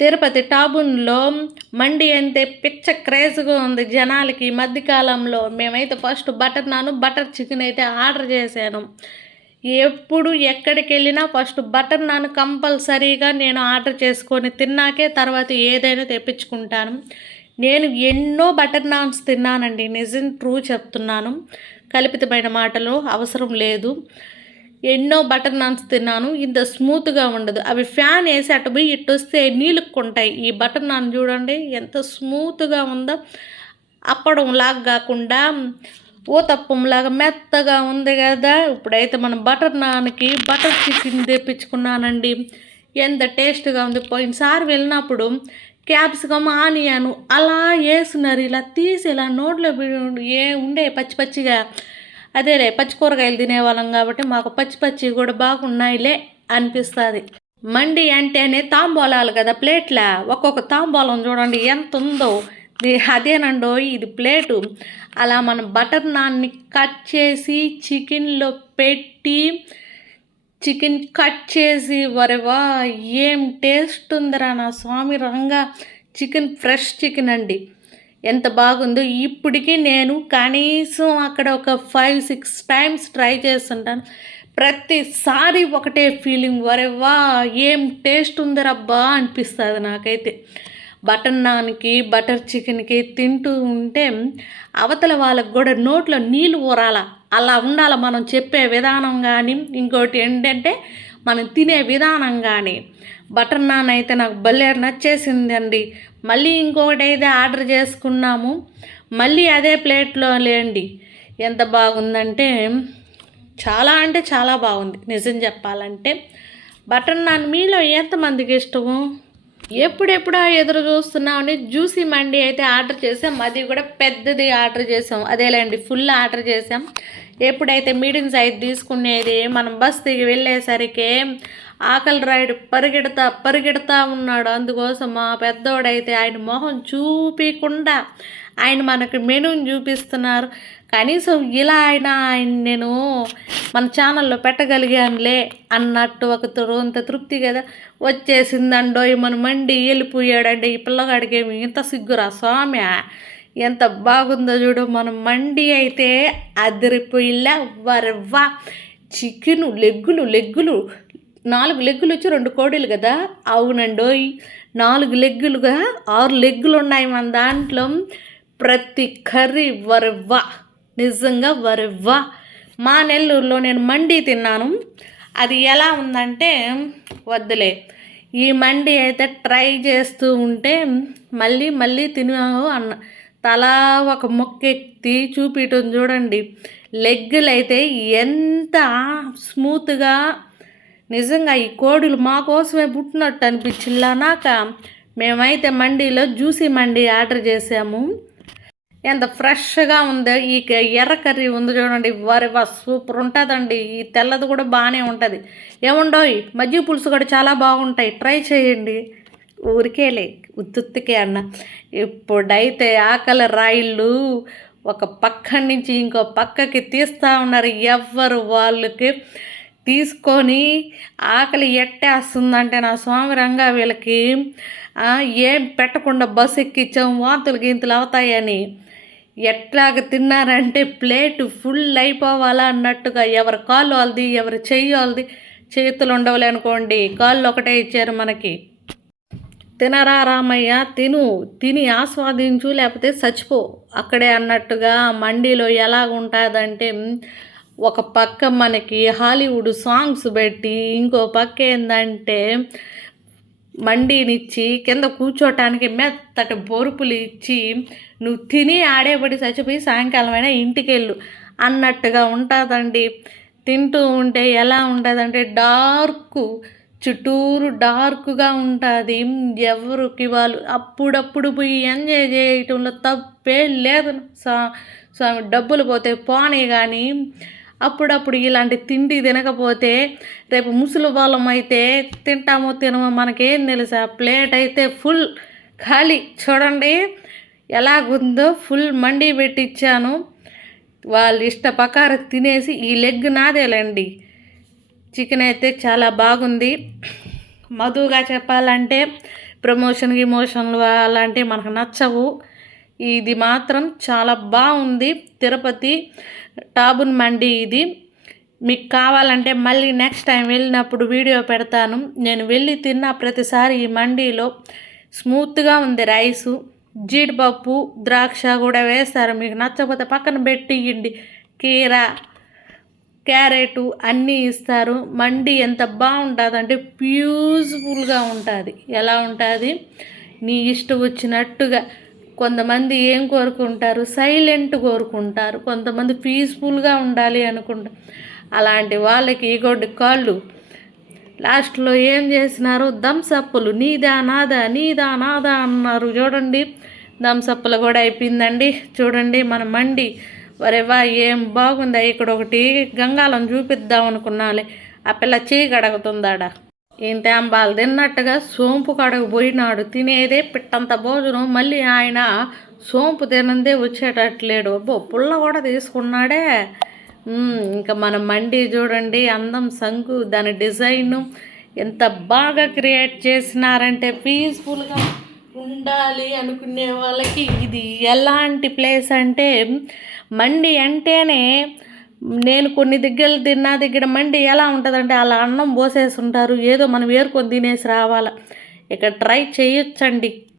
తిరుపతి టాబున్‌లో మండి అంటే పిచ్చ క్రేజ్‌గా ఉంది జనాలకి ఈ మధ్య కాలంలో. మేమైతే ఫస్ట్ బటర్ నాను, బటర్ చికెన్ అయితే ఆర్డర్ చేశాను. ఎప్పుడు ఎక్కడికెళ్ళినా ఫస్ట్ బటర్ నాన్ కంపల్సరీగా నేను ఆర్డర్ చేసుకొని తిన్నాకే తర్వాత ఏదైనా తెప్పించుకుంటాను. నేను ఎన్నో బటర్ నాన్స్ తిన్నానండి. నిజం ట్రూ చెప్తున్నాను. కల్పితమైన మాటలు అవసరం లేదు. ఎన్నో బటర్ నాన్స్ తిన్నాను. ఇంత స్మూత్‌గా ఉండదు. అవి ఫ్యాన్ ఏసి అటు పోయి ఇటొస్తే నీలుక్కుంటాయి. ఈ బటర్ నాన్ చూడండి ఎంత స్మూత్‌గా ఉందో. అప్పడంలాగా కాకుండా ఊతప్పంలాగా మెత్తగా ఉంది కదా! ఇప్పుడైతే మనం బటర్ నాన్‌కి బటర్ చికెన్ తెప్పించుకున్నానండి. ఎంత టేస్ట్‌గా ఉంది. పోయినసారి వెళ్ళినప్పుడు క్యాప్సికమ్, ఆనియన్ అలా ఏసినారు. ఇలా తీసి ఇలా నోట్లో ఉండే పచ్చి పచ్చిగా అదేలే పచ్చి కూరగాయలు తినేవాళ్ళం కాబట్టి మాకు పచ్చి పచ్చివి కూడా బాగున్నాయిలే అనిపిస్తుంది. మండి అంటేనే తాంబూలాలు కదా ప్లేట్ల. ఒక్కొక్క తాంబూలం చూడండి ఎంత ఉందో. అదేనండో ఇది ప్లేటు. అలా మనం బటర్ నాన్ని కట్ చేసి చికెన్లో పెట్టి చికెన్ కట్ చేసి వరెవా ఏం టేస్ట్ ఉందిరా నా స్వామి రంగా. చికెన్ ఫ్రెష్ చికెన్ అండి. ఎంత బాగుందో. ఇప్పటికీ నేను కనీసం అక్కడ ఒక 5-6 టైమ్స్ ట్రై చేస్తుంటాను. ప్రతిసారి ఒకటే ఫీలింగ్, వరెవా ఏం టేస్ట్ ఉందిరబ్బా అనిపిస్తుంది నాకైతే. బటర్ నాన్కి బటర్ చికెన్కి తింటూ ఉంటే అవతల వాళ్ళకు కూడా నోట్లో నీళ్ళు ఊరాల. అలా ఉండాలి మనం చెప్పే విధానం కానీ, ఇంకోటి ఏంటంటే మనం తినే విధానం కానీ. బటర్ నాన్ అయితే నాకు భలే నచ్చేసిందండి. మళ్ళీ ఇంకొకటి అయితే ఆర్డర్ చేసుకున్నాము. మళ్ళీ అదే ప్లేట్లో లేండి. ఎంత బాగుందంటే చాలా అంటే చాలా బాగుంది నిజం చెప్పాలంటే. బటర్ నాన్ మీలో ఎంతమందికి ఇష్టము? ఎప్పుడెప్పుడా ఎదురు చూస్తున్నామని జ్యూసీ మండి అయితే ఆర్డర్ చేసాం. అది కూడా పెద్దది ఆర్డర్ చేసాం. అదేలేండి ఫుల్ ఆర్డర్ చేసాం. ఎప్పుడైతే మీడియం సైజ్ తీసుకునేది మనం బస్ దిగి వెళ్ళేసరికి ఆకలి రైడ్ పరిగెడతా ఉన్నాడు. అందుకోసం మా పెద్దోడైతే ఆయన మొహం చూపించకుండా ఆయన మనకి మెనూని చూపిస్తున్నారు. కనీసం ఇలా అయినా ఆయన నేను మన ఛానల్లో పెట్టగలిగానులే అన్నట్టు ఒక అంత తృప్తి కదా వచ్చేసిందండో. మన మండి వెళ్ళిపోయాడండి. ఈ పిల్లగాడికి ఏమి ఇంత సిగ్గురా స్వామి. ఎంత బాగుందో చూడు. మన మండి అయితే అదిరిపోయిలా వరవ్వా. చికెను లెగ్గులు 4 లెగ్గులు వచ్చి 2 కోడీలు కదా. అవునండోయ్ 4 లెగ్గులుగా 6 లెగ్గులు ఉన్నాయి మన దాంట్లో. ప్రతి కర్రీ వరవ్వా, నిజంగా వరవ్వా. మా నెల్లూరులో నేను మండి తిన్నాను. అది ఎలా ఉందంటే వద్దులే. ఈ మండి అయితే ట్రై చేస్తూ ఉంటే మళ్ళీ మళ్ళీ తినావు అన్న. తలా ఒక మొక్కెత్తి చూపించడం చూడండి. లెగ్గులు అయితే ఎంత స్మూత్గా. నిజంగా ఈ కోడులు మా కోసమే పుట్టినట్టు అనిపించిల్లా నాక. మేమైతే మండీలో జ్యూసీ మండి ఆర్డర్ చేసాము. ఎంత ఫ్రెష్గా ఉందో. ఈ ఎర్ర కర్రీ ఉంది చూడండి, వా సూపర్ ఉంటుందండి. ఈ తెల్లది కూడా బాగానే ఉంటుంది. ఏముండోయ్ మజ్జిగ పులుసు కూడా చాలా బాగుంటాయి, ట్రై చేయండి. ఊరికేలే ఉత్తుత్తికే అన్న. ఇప్పుడైతే ఆకలి రాయిళ్ళు ఒక పక్క నుంచి ఇంకో పక్కకి తీస్తూ ఉన్నారు. ఎవ్వరు వాళ్ళకి తీసుకొని ఆకలి ఎట్టేస్తుందంటే నా స్వామి రంగా వీళ్ళకి ఏం పెట్టకుండా బస్సు ఎక్కించాం వాంతులు గీంతులు అవుతాయని. ఎట్లాగ తిన్నారంటే ప్లేట్ ఫుల్ అయిపోవాలా అన్నట్టుగా. ఎవరి కాళ్ళు వాళ్ళది, ఎవరి చెయ్యి వాళ్ళది. చేతులు ఉండవులే అనుకోండి, కాళ్ళు ఒకటే ఇచ్చారు మనకి. తినరా రామయ్య తిని ఆస్వాదించు లేకపోతే చచ్చిపో అక్కడే అన్నట్టుగా. మండీలో ఎలా ఉంటుందంటే ఒక పక్క మనకి హాలీవుడ్ సాంగ్స్ పెట్టి, ఇంకో పక్క ఏంటంటే మండీనిచ్చి కింద కూర్చోటానికి మెత్తటి బొరుపులు ఇచ్చి నువ్వు తిని ఆడేపడి చచ్చిపోయి సాయంకాలమైనా ఇంటికి వెళ్ళు అన్నట్టుగా ఉంటుందండి. తింటూ ఉంటే ఎలా ఉంటుందంటే చుట్టూరు డార్క్గా ఉంటుంది. ఎవరికి వాళ్ళు అప్పుడప్పుడు పోయి ఎంజాయ్ చేయటంలో తప్పే లేదు. స్వామి డబ్బులు పోతే పోనీ కానీ అప్పుడప్పుడు ఇలాంటి తిండి తినకపోతే రేపు ముసలి వాళ్ళం అయితే తింటామో తినమో మనకేం తెలుసా. ప్లేట్ అయితే ఫుల్ ఖాళీ. చూడండి ఎలాగుందో. ఫుల్ మండి పెట్టించాను. వాళ్ళు ఇష్ట ప్రకారం తినేసి ఈ లెగ్ నాదేలేండి. చికెన్ అయితే చాలా బాగుంది. మధుగా చెప్పాలంటే ప్రమోషన్ గిమోషన్లు అలాంటివి మనకు నచ్చవు. ఇది మాత్రం చాలా బాగుంది. తిరుపతి టాబున్ మండి ఇది. మీకు కావాలంటే మళ్ళీ నెక్స్ట్ టైం వెళ్ళినప్పుడు వీడియో పెడతాను. నేను వెళ్ళి తిన్న ప్రతిసారి ఈ మండీలో స్మూత్గా ఉంది రైసు. జీడిపప్పు ద్రాక్ష కూడా వేస్తారు. మీకు నచ్చకపోతే పక్కన పెట్టియండి. కీర క్యారెట్ అన్నీ ఇస్తారు. మండి ఎంత బాగుంటుంది అంటే ప్యూజ్ఫుల్గా ఉంటుంది. ఎలా ఉంటుంది నీ ఇష్టం వచ్చినట్టుగా. కొంతమంది ఏం కోరుకుంటారు, సైలెంట్ కోరుకుంటారు. కొంతమంది పీస్ఫుల్గా ఉండాలి అనుకుంటారు. అలాంటి వాళ్ళకి ఇగోండి కాళ్ళు. లాస్ట్లో ఏం చేసినారు, థమ్సప్పులు నీదా నాదా నీదా నాదా అన్నారు. చూడండి థమ్సప్పులు కూడా అయిపోయిందండి. చూడండి మన మండి వరేవా ఏం బాగుందా. ఇక్కడ ఒకటి గంగాలం చూపిద్దాం అనుకున్నాలే, ఆ పిల్ల చేయి కడుగుతుందాడ. ఈయన తేంబాలు తిన్నట్టుగా సోంపు కడగ పోయినాడు. తినేదే పిట్టంత భోజనం. మళ్ళీ ఆయన సోంపు తినందే వచ్చేటట్లేడు. అబ్బో పుల్ల కూడా తీసుకున్నాడే. ఇంకా మన మండి చూడండి, అందం సంగు, దాని డిజైను ఎంత బాగా క్రియేట్ చేసినారంటే పీస్ఫుల్గా ఉండాలి అనుకునే వాళ్ళకి ఇది ఎలాంటి ప్లేస్ అంటే, మండి అంటేనే నేను కొన్ని దగ్గర తిన్నా దగ్గర మండి ఎలా ఉంటుందంటే అలా అన్నం పోసేసి ఉంటారు. ఏదో మనం ఏరుకొని తినేసి రావాలా. ఇక్కడ ట్రై చేయొచ్చండి.